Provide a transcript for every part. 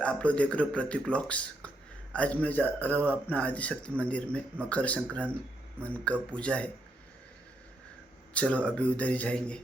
नमस्कार, आप लोग देख रहे हो प्रतीक ब्लॉग्स। आज मैं जा रहा हूँ अपना आदिशक्ति मंदिर में, मकर संक्रांति का पूजा है। चलो अभी उधर ही जाएंगे।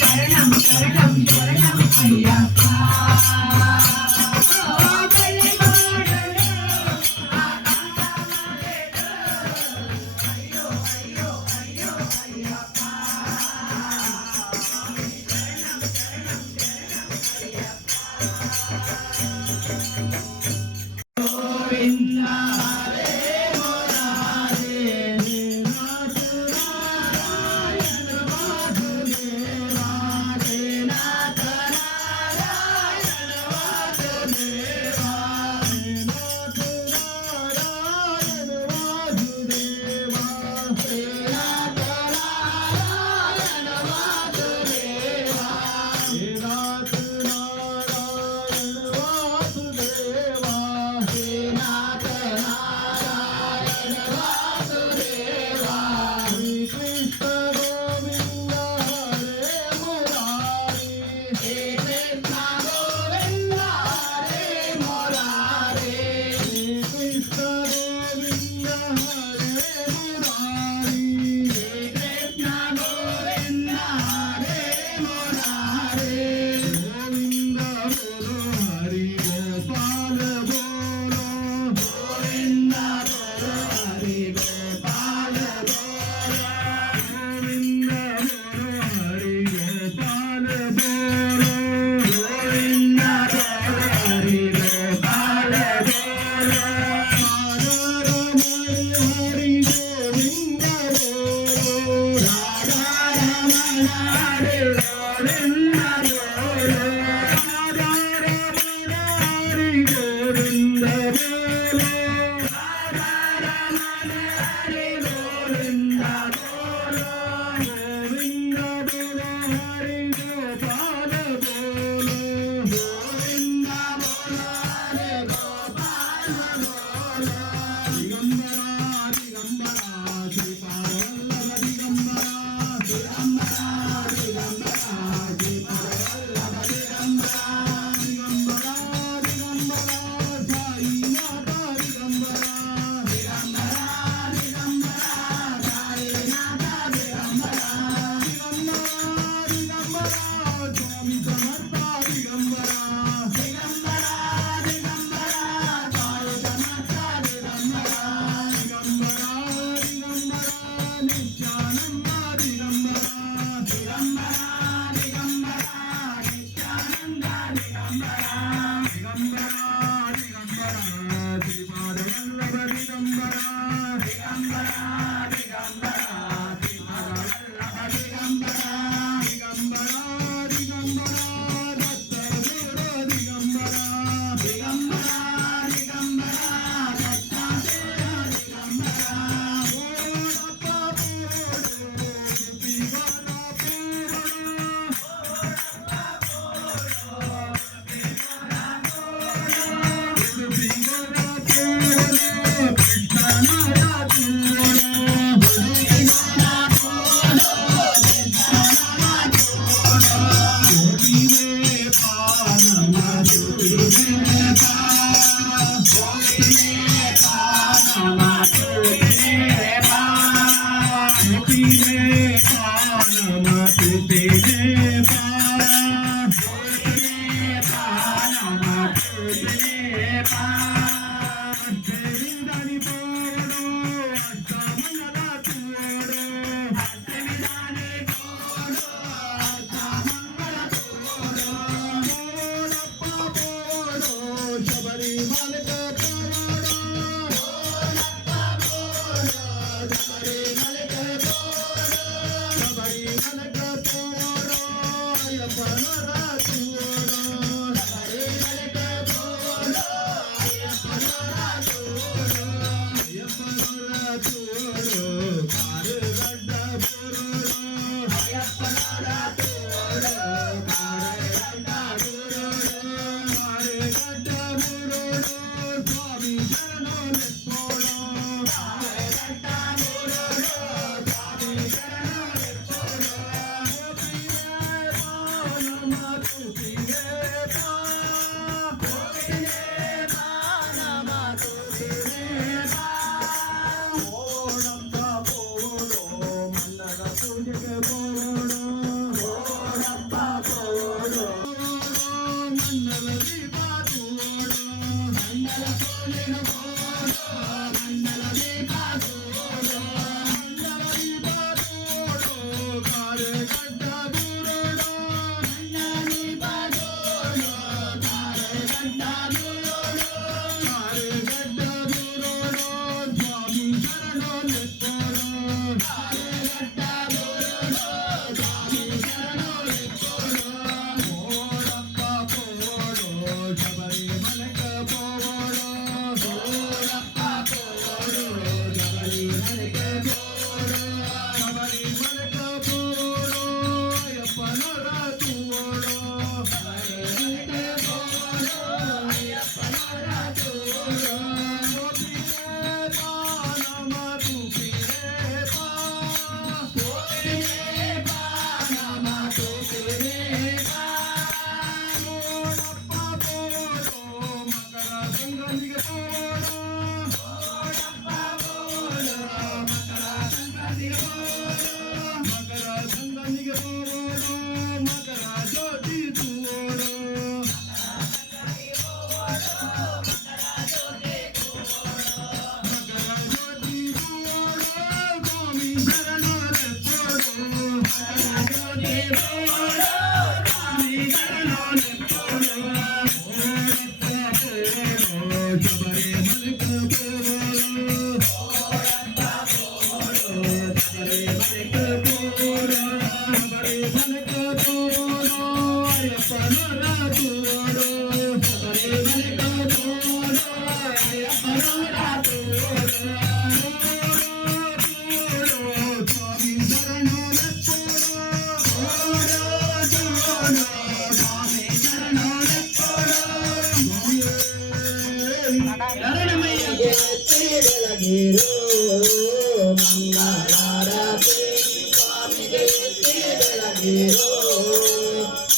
శరణం శరణం శరణం అయ్యప్ప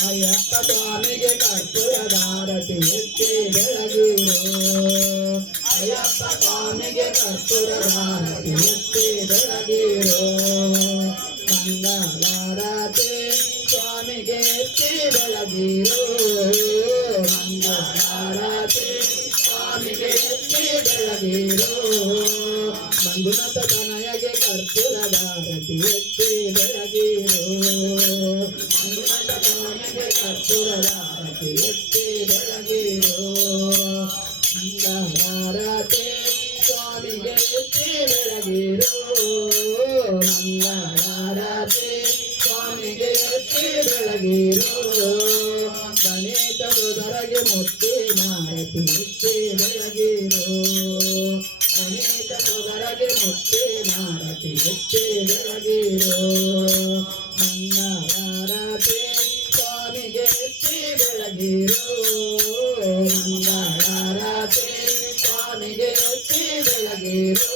ಅಯ್ಯಪ್ಪ ಸ್ವಾಮಿಗೆ ಕರ್ಪೂರದಾರತಿ ಎತ್ತಿ ಬೆಳಗಿರೋ ಅಯ್ಯಪ್ಪ ಸ್ವಾಮಿಗೆ ಕರ್ಪೂರದಾರತಿ ಎತ್ತಿ ಬೆಳಗಿರೋ ಮಂಗಳಾರತಿ ಸ್ವಾಮಿಗೆ ಎತ್ತಿ ಬೆಳಗಿರೋ ಮಂಗಳಾರತಿ ಸ್ವಾಮಿಗೆ ಎತ್ತಿ ಬೆಳಗಿರೋ ಮಂಜುನಾಥ ತನಯಗೆ ಕರ್ಪೂರದಾರತಿ ಎತ್ತಿ ಬೆಳಗಿರೋ ಮಂಜುನಾಥ ತನಯಗೆ ಕರ್ಪೂರದಾರತಿ ಎತ್ತಿ ಬೆಳಗಿರೋ ಮಂಗಳಾರತಿ ಸ್ವಾಮಿಗೆ ಎತ್ತಿ ಬೆಳಗಿರೋ ಮಂಗಳಾರತಿ ಸ್ವಾಮಿಗೆ ಎತ್ತಿ ಬೆಳಗಿರೋ ಗಣೇಶ ಸೋದರಗೆ ಮುತ್ತಿನಾರತಿ ಎತ್ತಿ ಬೆಳಗಿರೋ ಗಣೇಶ ಸೋದರಗೆ ಮುತ್ತಿನಾರತಿ ಎತ್ತಿ ಬೆಳಗಿರೋ ಮಂಗಳಾರತಿ ಸ್ವಾಮಿಗೆ ಎತ್ತಿ ಬೆಳಗಿರೋ ಮಂಗಳಾರತಿ ಸ್ವಾಮಿಗೆ ಎತ್ತಿ ಬೆಳಗಿರೋ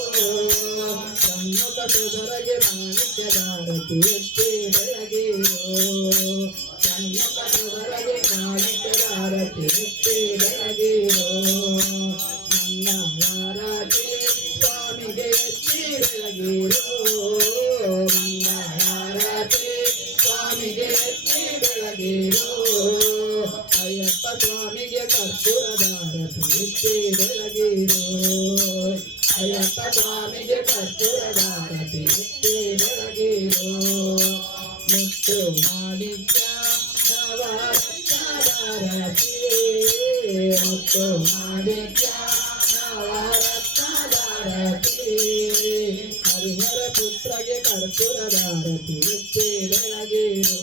ಸಮ್ಮುಖ ಸೋದರಗೆ ಮಾಣಿಕ್ಯದಾರತಿ ಎತ್ತಿ ಬೆಳಗಿರೋ ಸಮ್ಮುಖ ಸೋದರಗೆ ಮಾಣಿಕ್ಯದಾರತಿ ಎತ್ತಿ ಬೆಳಗಿರೋ ಮಂಗಳಾರತಿ ಸ್ವಾಮಿಗೆ ಎತ್ತಿ ಬೆಳಗಿರೋ ಮಂಗಳಾರತಿ ಸ್ವಾಮಿಗೆ ಎತ್ತಿ ಬೆಳಗಿರೋ ಅಯ್ಯಪ್ಪ ಸ್ವಾಮಿಗೆ ಕರ್ಪೂರದಾರತಿ ಎತ್ತಿ ಬೆಳಗಿರೋ ಅಯ್ಯಪ್ಪ ಸ್ವಾಮಿಗೆ ಕರ್ಪೂರದಾರತಿ ಎತ್ತಿ ಬೆಳಗಿರೋ ಮುತ್ತು ಮಾಣಿಕ್ಯ ನವರತ್ನದಾರತಿ ಮುತ್ತು ಮಾಣಿಕ್ಯ ನವರತ್ನದಾರತಿ ಹರಿಹರ ಪುತ್ರಗೆ ಕರ್ಪೂರದಾರತಿ ಎತ್ತಿ ಬೆಳಗಿರೋ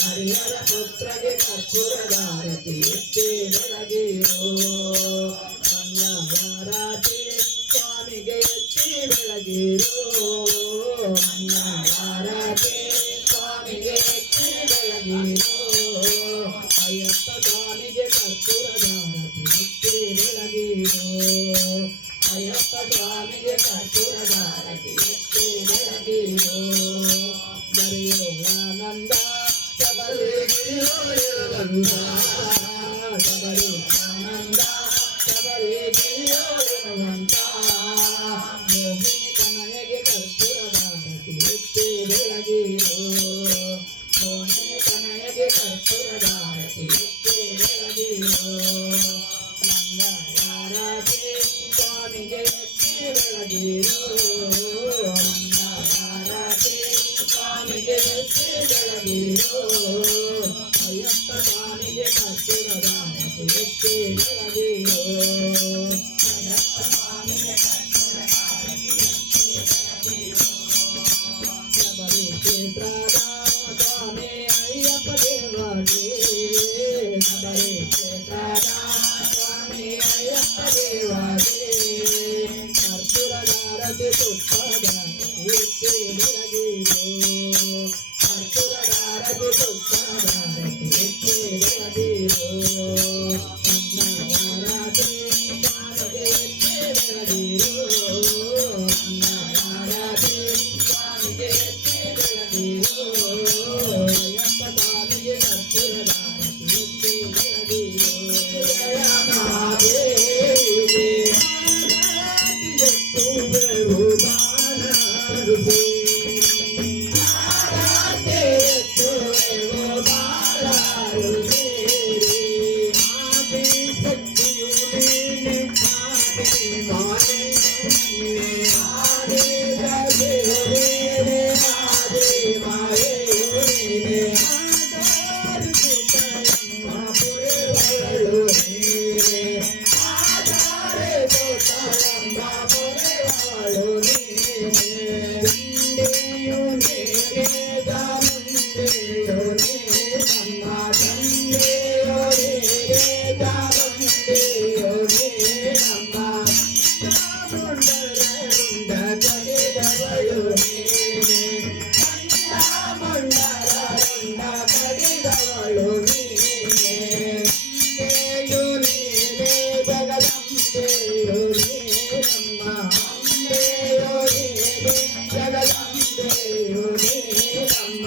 ಹರಿಹರ ಪುತ್ರಗೆ ಕರ್ಪೂರದಾರತಿ ಎತ್ತಿ ಬೆಳಗಿರೋ ಮಂಗಳಾರತಿ ಸ್ವಾಮಿಗೆ ಎತ್ತಿ ಬೆಳಗಿರೋ ಮಂಗಳಾರತಿ ಸ್ವಾಮಿಗೆ ಎತ್ತಿ ಬೆಳಗಿರೋ ಅಯ್ಯಪ್ಪ ಸ್ವಾಮಿಗೆ ಕರ್ಪೂರದಾರತಿ ಎತ್ತಿ ಬೆಳಗಿರೋ ಅಯ್ಯಪ್ಪ ಸ್ವಾಮಿಗೆ ಕರ್ಪೂರದಾರತಿ ಎತ್ತಿ ಬೆಳಗಿರೋ ಬರೆಯೋಳಾನಂದ ಶಬರಿಗಿರಿಯೋಳಾನಂದ ಶಬರಿಯಾನಂದ ಶಬರಿಗಿರಿಯೋಳಾನಂದ ಮೋಹಿನಿ ಕನಯಗೆ ಕರ್ಪೂರದಾರತಿ ಎತ್ತಿ ಬೆಳಗಿರೋ ಮೋಹಿನಿ ಕನಯಗೆ ಕರ್ಪೂರದಾರತಿ ಎತ್ತಿ ಬೆಳಗಿರೋ ಮಂಗಳಾರತಿ ಸ್ವಾಮಿಗೆ ಎತ್ತಿ ಬೆಳಗಿರೋ ಮಂಗಳಾರತಿ ಸ್ವಾಮಿಗೆ ಎತ್ತಿ ಬೆಳಗಿರೋ ಅಯ್ಯಪ್ಪ ಸ್ವಾಮಿಗೆ ಕರ್ಪೂರದಾರತಿ ಎತ್ತಿ ಬೆಳಗಿರೋ ಅಯ್ಯಪ್ಪ ಸ್ವಾಮಿಗೆ ಕರ್ಪೂರದಾರತಿ ಎತ್ತಿ ಬೆಳಗಿರೋ ಶಬರಿ ಕ್ಷೇತ್ರದ ಸ್ವಾಮಿ ಅಯ್ಯಪ್ಪ ದೇವಗೆ ಶಬರಿ ಕ್ಷೇತ್ರದ ಸ್ವಾಮಿ ಅಯ್ಯಪ್ಪ ದೇವಗೆ ಕರ್ಪೂರದಾರತಿ ತುಪ್ಪದಾರತಿ ಎತ್ತಿ ಬೆಳಗಿರೋ ಕರ್ಪೂರದಾರತಿ ತುಪ್ಪದಾರತಿ ಎತ್ತಿ ಬೆಳಗಿರೋ ಮಂಗಳಾರತಿ ಸ್ವಾಮಿಗೆ ಎತ್ತಿ ಬೆಳಗಿರೋ ಮಂಗಳಾರತಿ ಸ್ವಾಮಿಗೆ ಎತ್ತಿ ಬೆಳಗಿರೋ ಅಯ್ಯಪ್ಪ ಸ್ವಾಮಿಗೆ ಕರ್ಪೂರದಾರತಿ ಎತ್ತಿ ಬೆಳಗಿರೋ ಜಯ ಮಹಾದೇವಿಗೆ ಎತ್ತುವೆವು ಬಾಳಾರುವೆ ಎತ್ತುವೆವು ಬಾಳಾರುವೆ ಆದಿ ಶಕ್ತಿಯು ನೀನೆ ಆದಿ ಮಾಯೆಯು ನೀನೆ ಆದಿ ಜಗವೇನೆ ಆದಿ ಮಾಯೆಯು ನೀನೆ ಆಧಾರಿತಮ್ಮ ಪುರವಳು ನೀನೆ ಆಧಾರಿತಮ್ಮ ಪುರವಳು ನೀನೆ ತಂದೆಯು ನೀನೆ ದಾಮಂದೆಯು ನೀನೆ ನಮ್ಮ ತಂದೆಯು ನೀನೆ ದಾಮಂದೆಯು ನೀನೆ ನಮ್ಮ ಮಂಡಲ ಕಡಿದವಳು ನೀನೆ ಮಂಡಲ ಕಡಿದವಳು ನೀನೆ ಅಂಬೆಯು ನೀನೆ ಜಗದಂಬೆಯು ನೀನೆ ನಮ್ಮ ಅಂಬೆಯು ನೀನೆ ಜಗದಂಬೆಯು ನೀನೆ ನಮ್ಮ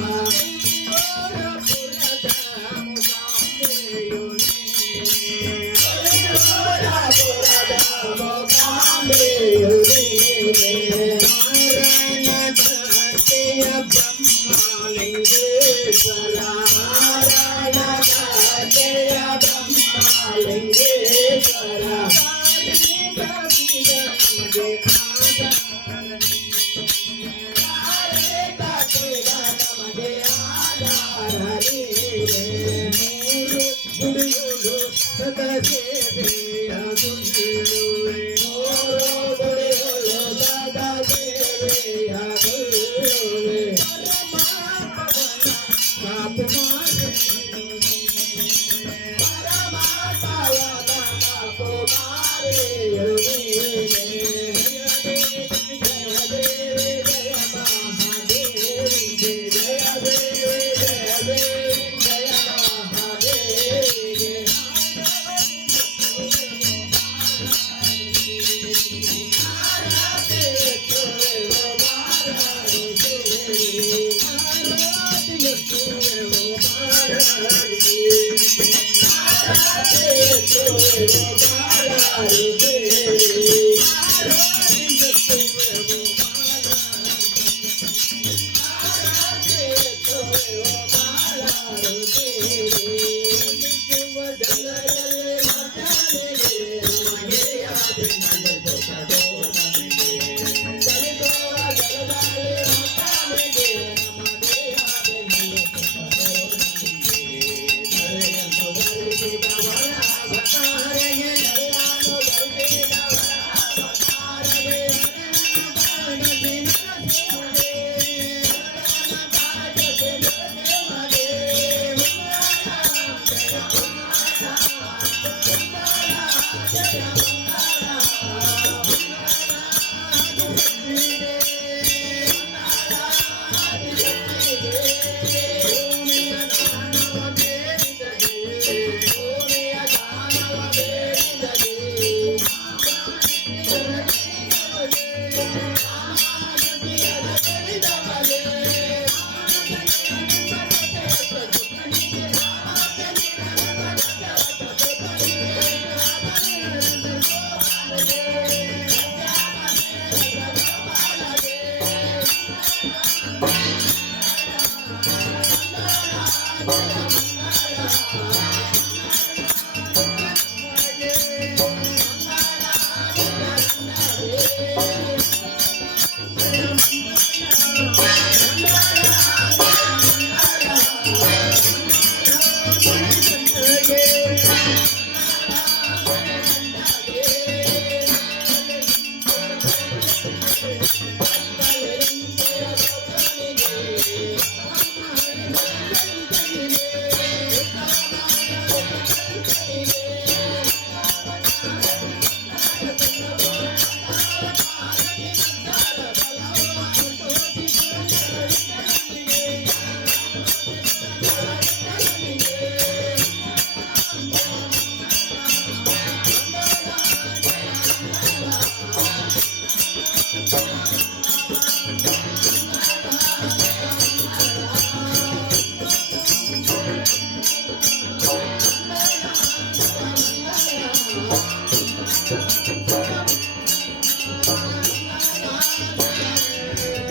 ಪುರದ ಮುಖಾಂಬೆಯು ನೀನೆ ಪುರದ ಮುಖಾಂಬೆಯು ನೀನೆ ನಾರಾಯಣ ದಾತೆಯ ಬ್ರಹ್ಮಲಿಂಗೇಶ್ವರ ನಾರಾಯಣ ದಾತೆಯ ಬ್ರಹ್ಮಲಿಂಗೇಶ್ವರ ನಮಗೆ ನಮಗೆ ಆಧಾರ ಮೂರು ಗುಡಿಗಳು ಸದಾ ಸೇವೆಯ ಗುರುಳುವೆ ಮೂರು ಗುಡಿಗಳು ಸದಾ ಸೇವೆಯ ಗುರುಳುವೆ ಪರಮಾತ್ಮನ ಕಾಪು ಮಾರೆ ಪರಮಾತ್ಮನ ಕಾಪು ಮಾರೆಯು ನೀನೆ ಜಯ ದೇವಿ ಜಯ ಮಹಾದೇವಿ ಜಯ ದೇವಿ ಜಯ ದೇವಿ ಜಯ ಮಹಾದೇವಿ Oh,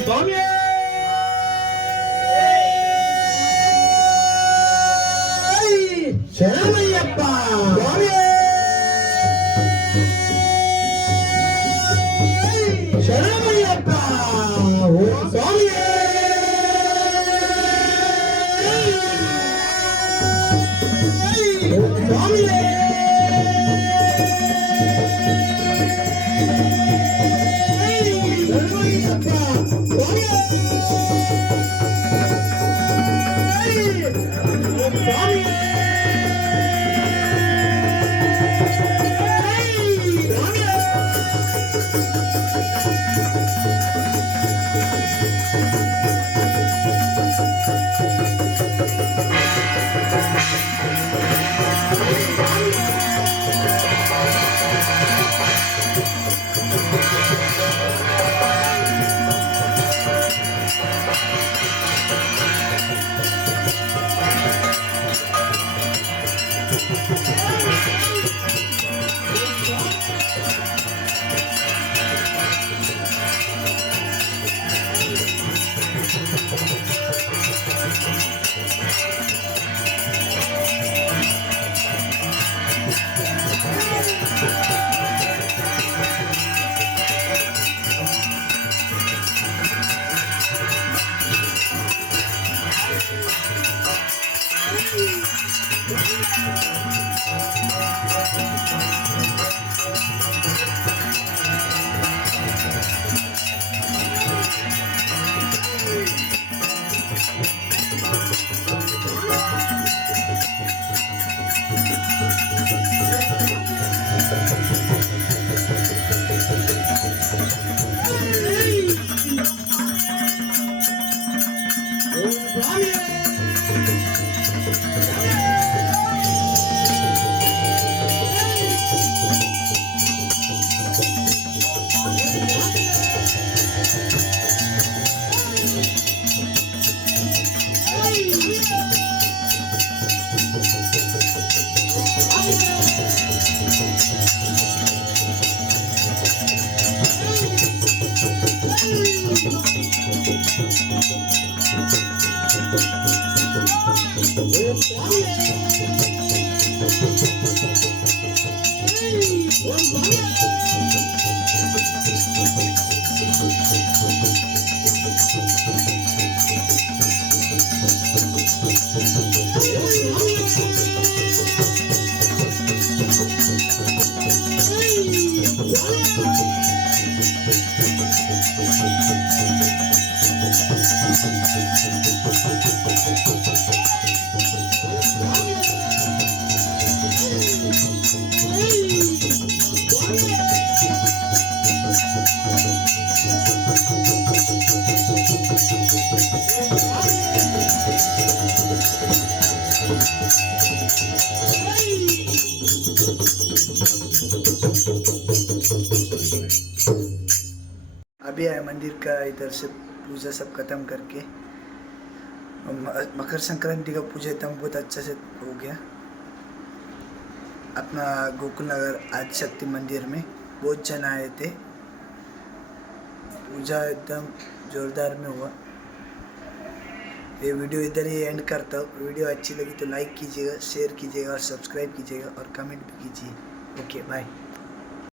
స్వామి శరణమయ్యప్ప స్వామి శరణమయ్యప్ప ఓ స్వామి ఓ స్వామి अभी आए मंदिर का इधर से पूजा सब खत्म करके मकर संक्रांति का पूजा एकदम बहुत अच्छे से हो गया अपना गोकुल नगर आदिशक्ति मंदिर में। बहुत जन आए थे, पूजा एकदम जोरदार में हुआ। ये वीडियो इधर ही एंड करता हूँ। वीडियो अच्छी लगी तो लाइक कीजिएगा, शेयर कीजिएगा और सब्सक्राइब कीजिएगा और कमेंट भी कीजिए। Okay bye.